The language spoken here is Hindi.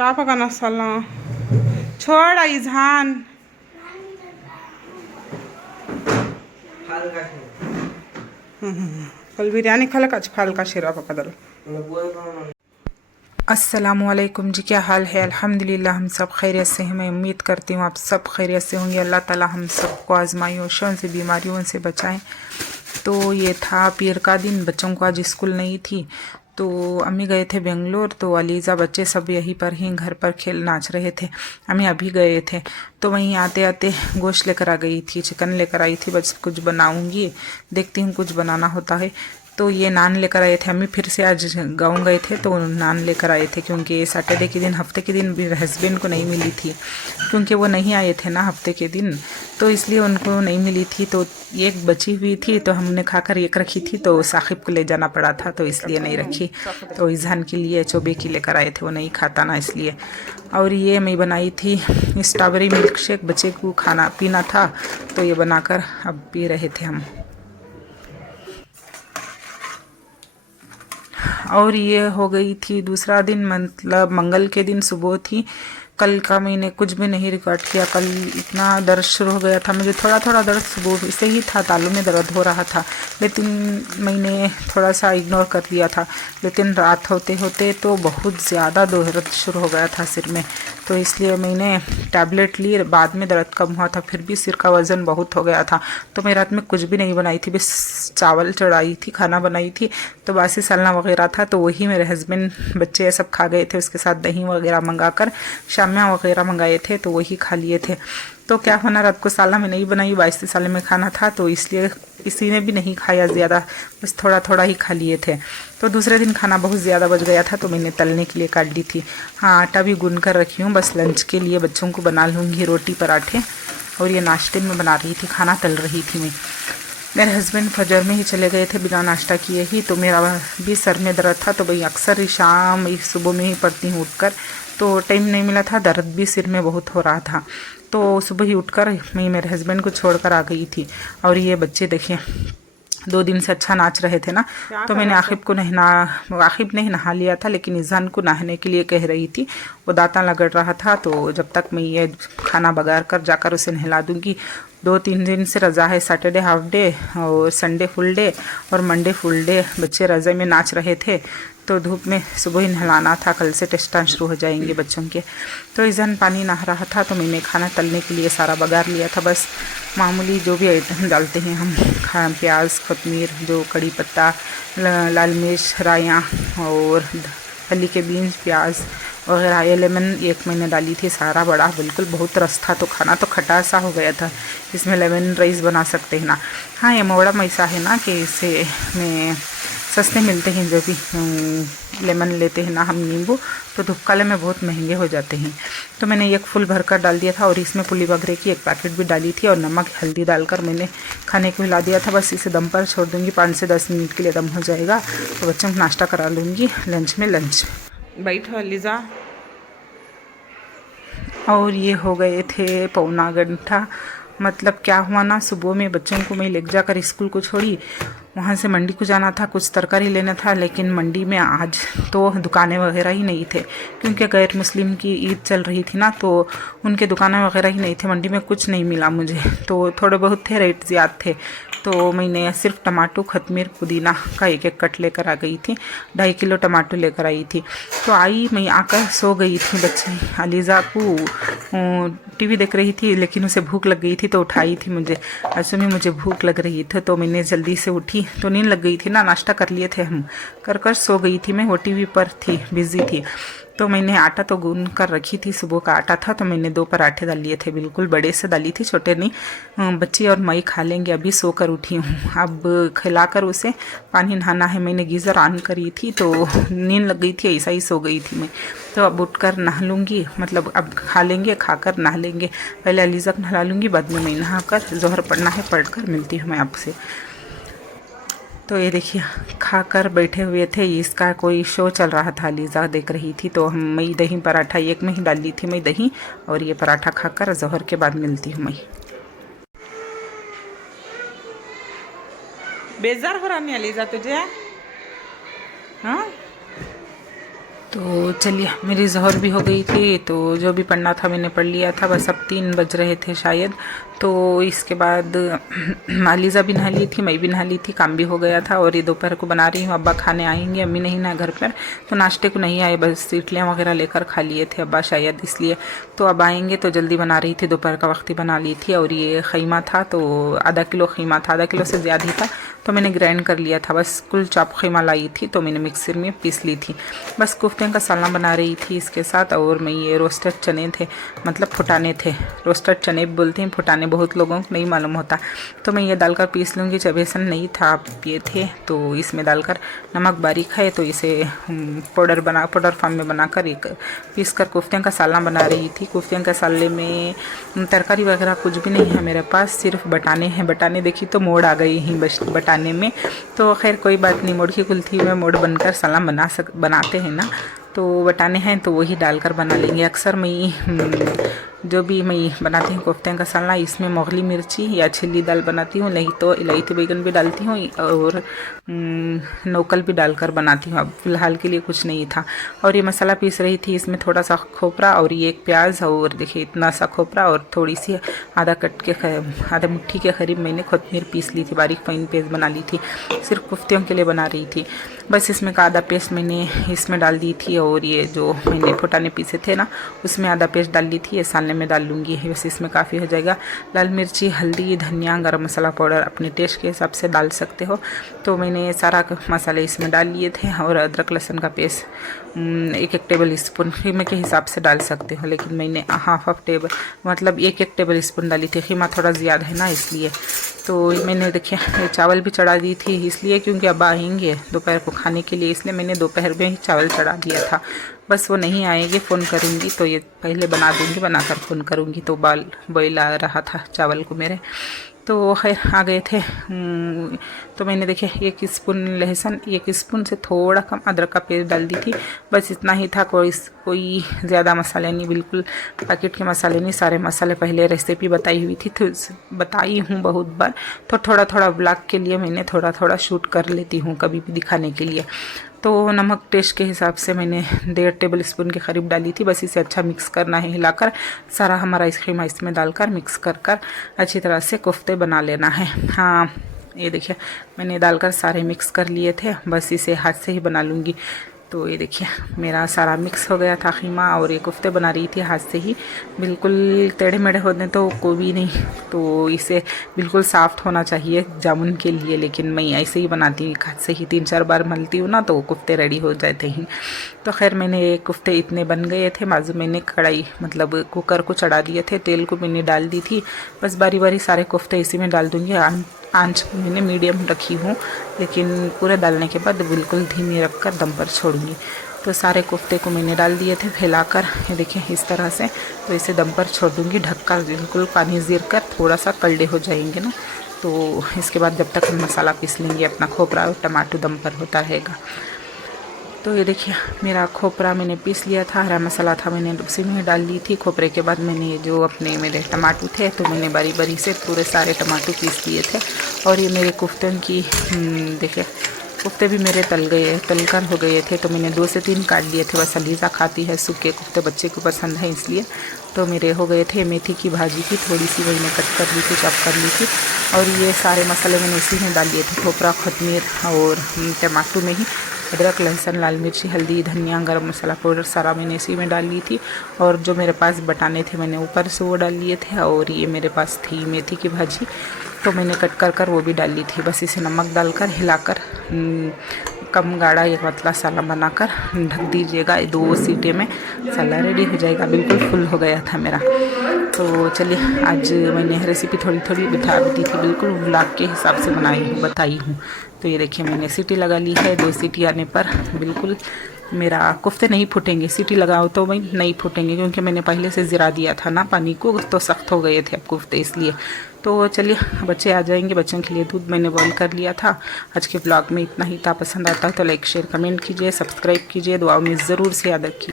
क्या पकाना साला छोड़ ईजान कल बिरयानी खाला आज फाल का शिरा पका दल। अस्सलामुअलैकुम जी, क्या हाल है? अल्हम्दुलिल्लाह हम सब खैरियत से हैं। मैं उम्मीद करती हूँ आप सब खैरियत से होंगे। अल्लाह ताला हम सबको आजमाइशों से बीमारियों से बचाएं। तो ये था पीर का दिन, बच्चों को आज स्कूल नहीं थी तो अम्मी गए थे बेंगलोर, तो अलीज़ा बच्चे सब यहीं पर ही घर पर खेल नाच रहे थे। अम्मी अभी गए थे तो वहीं आते आते गोश्त लेकर आ गई थी, चिकन लेकर आई थी। बस कुछ बनाऊंगी, देखती हूँ कुछ बनाना होता है। तो ये नान लेकर आए थे अम्मी, फिर से आज गाँव गए थे तो नान लेकर आए थे, क्योंकि सैटरडे के दिन हफ्ते के दिन भी हस्बैंड को नहीं मिली थी, क्योंकि वो नहीं आए थे ना हफ्ते के दिन, तो इसलिए उनको नहीं मिली थी। तो एक बची हुई थी तो हमने खाकर एक रखी थी, तो साहिब को ले जाना पड़ा था तो इसलिए नहीं रखी। तो इजहान के लिए चोबे की लेकर आए थे, वो नहीं खाता ना इसलिए। और ये मैं बनाई थी स्ट्रॉबेरी मिल्क शेक, बच्चे को खाना पीना था तो ये बनाकर अब पी रहे थे हम। और ये हो गई थी दूसरा दिन, मतलब मंगल के दिन सुबह थी। कल का मैंने कुछ भी नहीं रिकॉर्ड किया। कल इतना दर्द शुरू हो गया था मुझे, थोड़ा थोड़ा दर्द सुबह से ही था, तालू में दर्द हो रहा था, लेकिन मैंने थोड़ा सा इग्नोर कर दिया था। लेकिन रात होते होते तो बहुत ज़्यादा दर्द शुरू हो गया था सिर में, तो इसलिए मैंने टैबलेट ली। बाद में दर्द कम हुआ था, फिर भी सिर का वज़न बहुत हो गया था। तो मैं रात में कुछ भी नहीं बनाई थी, बस चावल चढ़ाई थी, खाना बनाई थी, तो बासी सालना वगैरह था, तो वही मेरे हस्बैंड बच्चे सब खा गए थे। उसके साथ दही वगैरह मंगाकर शामिया वगैरह मंगाए थे तो वही खा लिए थे। तो क्या होना, रात को साला में नहीं बनाई, 22 साल में खाना था, तो इसलिए किसी ने भी नहीं खाया ज़्यादा, बस थोड़ा थोड़ा ही खा लिए थे। तो दूसरे दिन खाना बहुत ज़्यादा बच गया था तो मैंने तलने के लिए काट ली थी। हाँ, आटा भी गूंद कर रखी हूँ, बस लंच के लिए बच्चों को बना लूँगी रोटी पराठे। और ये नाश्ते में बना रही थी, खाना तल रही थी मैं। मेरे हस्बैंड फजर में ही चले गए थे बिना नाश्ता किए ही, तो मेरा भी सर में दर्द था, तो भाई अक्सर ही शाम सुबह में ही पड़ती हूँ उठकर, तो टाइम नहीं मिला था, दर्द भी सिर में बहुत हो रहा था। तो सुबह ही उठकर मैं मेरे हस्बैंड को छोड़कर आ गई थी। और ये बच्चे देखिए 2 दिन से अच्छा नाच रहे थे ना, तो मैंने आखिब ने नहा लिया था, लेकिन इज़ान को नहाने के लिए कह रही थी। वो दांता लगड़ रहा था, तो जब तक मैं ये खाना बगार कर जाकर उसे नहला दूंगी। 2-3 दिन से रज़ा है, सैटरडे हाफ डे और संडे फुल डे और मंडे फुल डे। बच्चे रज़ा में नाच रहे थे तो धूप में सुबह ही नहलाना था, कल से टेस्टां शुरू हो जाएंगे बच्चों के। तो इज़ान पानी नहा रहा था तो मैंने खाना तलने के लिए सारा बगार लिया था। बस मामूली जो भी आइटम डालते हैं हम, प्याज, कोतमीर, जो कड़ी पत्ता, लाल मिर्च, राया और फली के बीन्स, प्याज वगैरह, ये लेमन एक मैंने डाली थी, सारा बड़ा बिल्कुल बहुत रस था, तो खाना तो खटा सा हो गया था। इसमें लेमन राइस बना सकते हैं ना। हाँ, ये मोड़ा ऐसा है ना कि इसे में सस्ते मिलते हैं, जो भी लेमन लेते हैं ना हम, नींबू, तो धूपकाले में बहुत महंगे हो जाते हैं। तो मैंने एक फुल भरकर डाल दिया था और इसमें पुली बगरे की एक पैकेट भी डाली थी और नमक हल्दी डालकर मैंने खाने को हिला दिया था। बस इसे दम पर छोड़ दूँगी, 5 से 10 मिनट के लिए दम हो जाएगा, तो बच्चों को नाश्ता करा लूँगी लंच में। बैठो लीजा। और ये हो गए थे पौना घंटा। मतलब क्या हुआ ना, सुबह में बच्चों को मैं ले जाकर स्कूल को छोड़ी, वहाँ से मंडी को जाना था, कुछ तरकारी लेना था, लेकिन मंडी में आज तो दुकानें वगैरह ही नहीं थे, क्योंकि गैर मुस्लिम की ईद चल रही थी ना, तो उनके दुकानें वगैरह ही नहीं थे। मंडी में कुछ नहीं मिला मुझे, तो थोड़े बहुत थे, रेट ज़्यादा थे। तो मैंने सिर्फ टमाटो, खतमीर, पुदीना का एक कट लेकर आ गई थी, 2.5 किलो टमाटो लेकर आई थी। तो आई मैं आकर सो गई थी। बच्चे अलीज़ा को टीवी देख रही थी, लेकिन उसे भूख लग गई थी तो उठाई थी मुझे। ऐसे में मुझे भूख लग रही थी तो मैंने जल्दी से उठी, तो नींद लग गई थी ना, नाश्ता कर लिए थे हम, कर सो गई थी मैं। वो टीवी पर थी, बिजी थी। तो मैंने आटा तो गूंद कर रखी थी, सुबह का आटा था, तो मैंने 2 पराठे डाल लिए थे, बिल्कुल बड़े से डाली थी, छोटे नहीं। बच्ची और मैं खा लेंगे। अभी सोकर उठी हूँ, अब खिलाकर उसे पानी नहाना है। मैंने गीज़र ऑन करी थी तो नींद लग गई थी, ऐसा ही सो गई थी मैं। तो अब उठकर नहा लूँगी, मतलब अब खा लेंगे, खाकर नहा लेंगे। पहले अलीज़ा को नहला लूँगी, बाद में मैं नहाकर ज़ोहर पढ़ना है, पढ़कर मिलती हूँ मैं आपसे। तो ये देखिए खाकर बैठे हुए थे, इसका कोई शो चल रहा था, लीज़ा देख रही थी। तो मैं दही पराठा एक में ही डाल ली थी मैं दही, और ये पराठा खाकर ज़ोहर के बाद मिलती हूँ मैं। बेजार हो रहा नहीं लीज़ा तुझे? हाँ, तो चलिए मेरी ज़ोहर भी हो गई थी, तो जो भी पढ़ना था मैंने पढ़ लिया था। बस अब 3 बज रहे थे शायद। तो इसके बाद मालिज़ा भी नहा ली थी, मैं भी नहा ली थी, काम भी हो गया था। और ये दोपहर को बना रही हूँ। अब्बा खाने आएंगे, अम्मी नहीं ना घर पर, तो नाश्ते को नहीं आए, बस इडलियाँ वगैरह लेकर खा लिए थे अब्बा शायद, इसलिए। तो अब आएंगे तो जल्दी बना रही थी, दोपहर का वक्त ही बना ली थी। और ये खीमा था, तो आधा किलो खीमा था, आधा किलो से ज़्यादा ही था, तो मैंने ग्राइंड कर लिया था। बस कुल चॉप खीमा लाई थी, तो मैंने मिक्सर में पीस ली थी। बस कोफ्ते का सालना बना रही थी इसके साथ। और मैं ये रोस्टेड चने थे, मतलब फुटाने थे, रोस्टेड चने बोलते हैं, फुटाने बहुत लोगों को नहीं मालूम होता। तो मैं ये डालकर पीस लूँगी। जब बेसन नहीं था, ये थे, तो इसमें डालकर नमक बारीक है, तो इसे पाउडर फॉर्म में बनाकर एक पीस कर कोफ्ते का सालना बना रही थी। कोफ्ते का साले में तरकारी वगैरह कुछ भी नहीं है मेरे पास, सिर्फ बटाने हैं। बटाने देखी तो मोड़ आ गई ही बटाने में, तो खैर कोई बात नहीं, मोड़ की कुल्थी में मोड़ बनकर सालना बनाते हैं ना, तो बटाने हैं तो वही डालकर बना लेंगे। अक्सर मैं जो भी मैं बनाती हूँ कोफ्ते का सालना, इसमें मोगली मिर्ची या छिली दाल बनाती हूँ, नहीं तो इलायची बैगन भी डालती हूँ, और नौकल भी डालकर बनाती हूँ। अब फिलहाल के लिए कुछ नहीं था। और ये मसाला पीस रही थी, इसमें थोड़ा सा खोपरा और ये एक प्याज, और देखिए इतना सा खोपरा, और थोड़ी सी आधा मुट्ठी के करीब मैंने कोतमीर पीस ली थी, बारीक फाइन पेस्ट बना ली थी, सिर्फ कोफ्तियों के लिए बना रही थी। बस इसमें का आधा पेस्ट मैंने इसमें डाल दी थी, और ये जो मैंने फुटाने पीसे थे ना, उसमें आधा पेस्ट डाल दी थी, ये सालने में डाल लूँगी। बस इसमें काफ़ी हो जाएगा। लाल मिर्ची, हल्दी, धनिया, गरम मसाला पाउडर अपने टेस्ट के हिसाब से डाल सकते हो। तो मैंने सारा मसाले इसमें डाल लिए थे। और अदरक लहसुन का पेस्ट 1 टेबल स्पून खीमे के हिसाब से डाल सकते हो, लेकिन मैंने हाफ टेबल मतलब 1 टेबल स्पून डाली थी। खीमा थोड़ा ज़्यादा है ना, इसलिए। तो मैंने देखिए चावल भी चढ़ा दी थी, इसलिए क्योंकि अब आएंगे दोपहर को खाने के लिए, इसलिए मैंने दोपहर में ही चावल चढ़ा दिया था। बस वो नहीं आएंगे, फ़ोन करूँगी तो ये पहले बना दूँगी, बनाकर फ़ोन करूँगी। तो बॉयल आ रहा था चावल को मेरे, तो खैर आ गए थे। तो मैंने देखिए 1 स्पून लहसुन, 1 स्पून से थोड़ा कम अदरक का पेस्ट डाल दी थी, बस इतना ही था। कोई ज़्यादा मसाले नहीं, बिल्कुल पैकेट के मसाले नहीं, सारे मसाले पहले रेसिपी बताई हुई थी, तो बताई हूँ बहुत बार। तो थोड़ा थोड़ा ब्लॉग के लिए मैंने थोड़ा थोड़ा शूट कर लेती हूँ, कभी भी दिखाने के लिए। तो नमक टेस्ट के हिसाब से मैंने 1.5 टेबल स्पून के करीब डाली थी। बस इसे अच्छा मिक्स करना है, हिलाकर सारा हमारा आइसक्रीम इसमें डालकर मिक्स कर अच्छी तरह से कोफ्ते बना लेना है। हाँ, ये देखिए मैंने डालकर सारे मिक्स कर लिए थे, बस इसे हाथ से ही बना लूँगी। तो ये देखिए मेरा सारा मिक्स हो गया था खीमा, और ये कोफ्ते बना रही थी हाथ से ही, बिल्कुल टेढ़े मेढ़े होने तो कोई भी नहीं, तो इसे बिल्कुल सॉफ्ट होना चाहिए जामुन के लिए। लेकिन मैं ऐसे ही बनाती हूँ, हाथ से ही 3-4 बार मलती हूँ ना, तो कोफ्ते रेडी हो जाते हैं। तो खैर मैंने कोफ्ते इतने बन गए थे, बाजू मैंने कढ़ाई मतलब कुकर को चढ़ा दिए थे, तेल को मैंने डाल दी थी। बस बारी बारी सारे कोफ्ते इसी में डाल दूँगी। आंच मैंने मीडियम रखी हूँ, लेकिन पूरे डालने के बाद बिल्कुल धीमी रखकर दम पर छोड़ूंगी। तो सारे कोफ्ते को मैंने डाल दिए थे फैलाकर, ये देखिए इस तरह से। तो इसे दम पर छोड़ दूँगी ढककर, बिल्कुल पानी ज़ीर कर थोड़ा सा कलड़े हो जाएंगे ना, तो इसके बाद जब तक हम मसाला पीस लेंगे, अपना खोपरा और टमाटर दम पर होता रहेगा। तो ये देखिए मेरा खोपरा मैंने पीस लिया था, हरा मसाला था मैंने उसी में डाल ली थी। खोपरे के बाद मैंने जो अपने मेरे टमाटर थे, तो मैंने बारी बारी से पूरे सारे टमाटर पीस लिए थे। और ये मेरे कोफ्तन की देखिए कोफ्ते भी मेरे तलकर हो गए थे, तो मैंने 2 से 3 काट लिए थे। बस अलीज़ा खाती है सूखे कोफ्ते, बच्चे को पसंद है इसलिए। तो मेरे हो गए थे। मेथी की भाजी थी, थोड़ी सी मैंने कट कर ली थी, चॉप कर ली थी। और ये सारे मसाले मैंने इसी में डाल दिए थे, खोपरा, कोतमीर और टमाटर में ही। अदरक, लहसुन, लाल मिर्ची, हल्दी, धनिया, गरम मसाला पाउडर सारा मैंने इसी में डाल ली थी। और जो मेरे पास बटाने थे मैंने ऊपर से वो डाल लिए थे। और ये मेरे पास थी मेथी की भाजी, तो मैंने कट कर वो भी डाल ली थी। बस इसे नमक डालकर हिलाकर कम गाढ़ा एक पतला साला बनाकर ढक दीजिएगा। 2 सीटी में साला रेडी हो जाएगा। बिल्कुल फुल हो गया था मेरा। तो चलिए आज मैंने रेसिपी थोड़ी थोड़ी बता दी थी, बिल्कुल व्लॉग के हिसाब से बताई हूँ। तो ये देखिए मैंने सीटी लगा ली है। 2 सीटी आने पर बिल्कुल मेरा कोफ्ते नहीं फूटेंगे। सीटी लगाओ तो भाई नहीं फूटेंगे, क्योंकि मैंने पहले से ज़रा दिया था ना पानी को, तो सख्त हो गए थे अब कोफ्ते, इसलिए। तो चलिए बच्चे आ जाएंगे, बच्चों के लिए दूध मैंने बॉईल कर लिया था। आज के ब्लॉग में इतना ही था। पसंद आता है तो लाइक शेयर कमेंट कीजिए, सब्सक्राइब कीजिए, दुआओं में ज़रूर से याद रखिए।